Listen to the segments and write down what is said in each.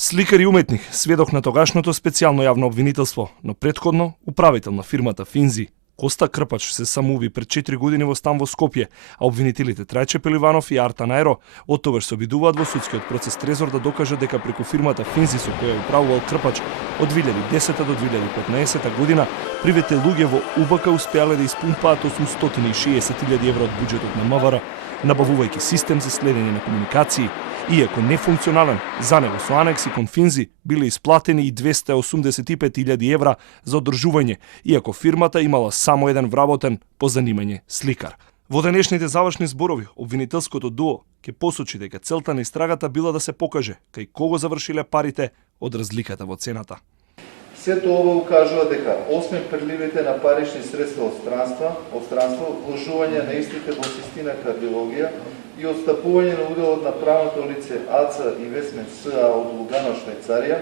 Сликар и уметник, сведок на тогашното специјално јавно обвинителство, но претходно управител на фирмата Финзи. Коста Крпач се самоуби пред 4 години во стан во Скопје, а обвинителите Трајче Пеливанов и Арта Најро оттогаш се обидуваат во судскиот процес Трезор да докажат дека преку фирмата Финзи со која управувал Крпач од 2010 до 2015 година привете луѓе во УБК успеале да испумпаат 860.000 евро од буџетот на МВР, набавувајќи систем за следење на комуникации. Иако нефункционален, за него со анекси кон Финзи биле исплатени и 285.000 евра за одржување, иако фирмата имала само еден вработен по занимање сликар. Во денешните завршни зборови, обвинителското дуо ќе посочи дека целта на истрагата била да се покаже кај кого завршиле парите од разликата во цената. Сето ова укажува дека освен приливите на парични средства од странство, вложување на истите во систина кардиологија и отстапување на уделот на правното лице АЦ Инвестмент СА од Лугано, Швајцарија,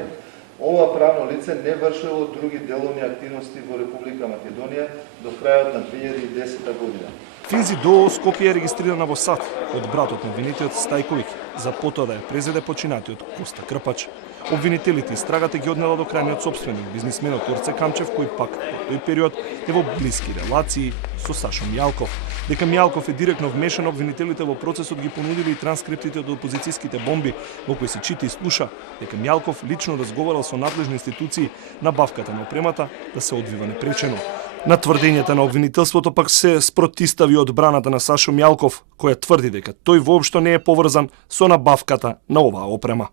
ова правно лице не вршело други деловни активности во Република Македонија до крајот на 2010 година. Финзи ДОО Скопје е регистрирана во САД од братот на обвинетиот Стајковиќ за потоа да ја презеде починатиот Коста Крпач. Обвинителите истрагата ги однела до крајниот сопственик, бизнисменот Орце Камчев, кој пак во тој период е во блиски релации со Сашо Мијалков. Дека Мијалков е директно вмешан, обвинителите во процесот ги понудили и транскриптите од опозицијските бомби во кои се чита и слуша дека Мијалков лично разговарал со надлежни институции набавката на опремата да се одвива непречено. На тврдењата на обвинителството пак се спротистави одбраната на Сашо Мијалков, која тврди дека тој воопшто не е поврзан со набавката на оваа опрема.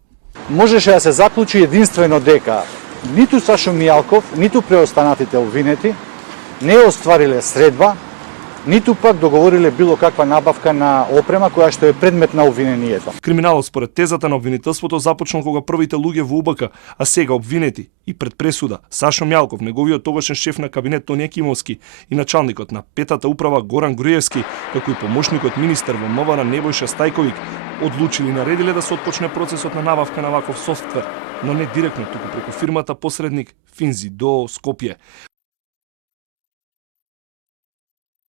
Можеше да се заклучи единствено дека ниту Сашо Мијалков, ниту преостанатите обвинети не оствариле средба, ниту пак договориле било каква набавка на опрема која што е предмет на обвинението. Криминалот според тезата на обвинителството започнал кога првите луѓе во УБК, а сега обвинети и пред пресуда Сашо Мијалков, неговиот тогашен шеф на кабинет Тони Екимовски и началникот на петата управа Горан Груевски, како и помошникот министер во МВР Небојша Стајковиќ, одлучили и наредиле да се отпочне процесот на набавка на ваков софтвер, но не директно, туку преку фирмата посредник Финзи ДОО Скопје.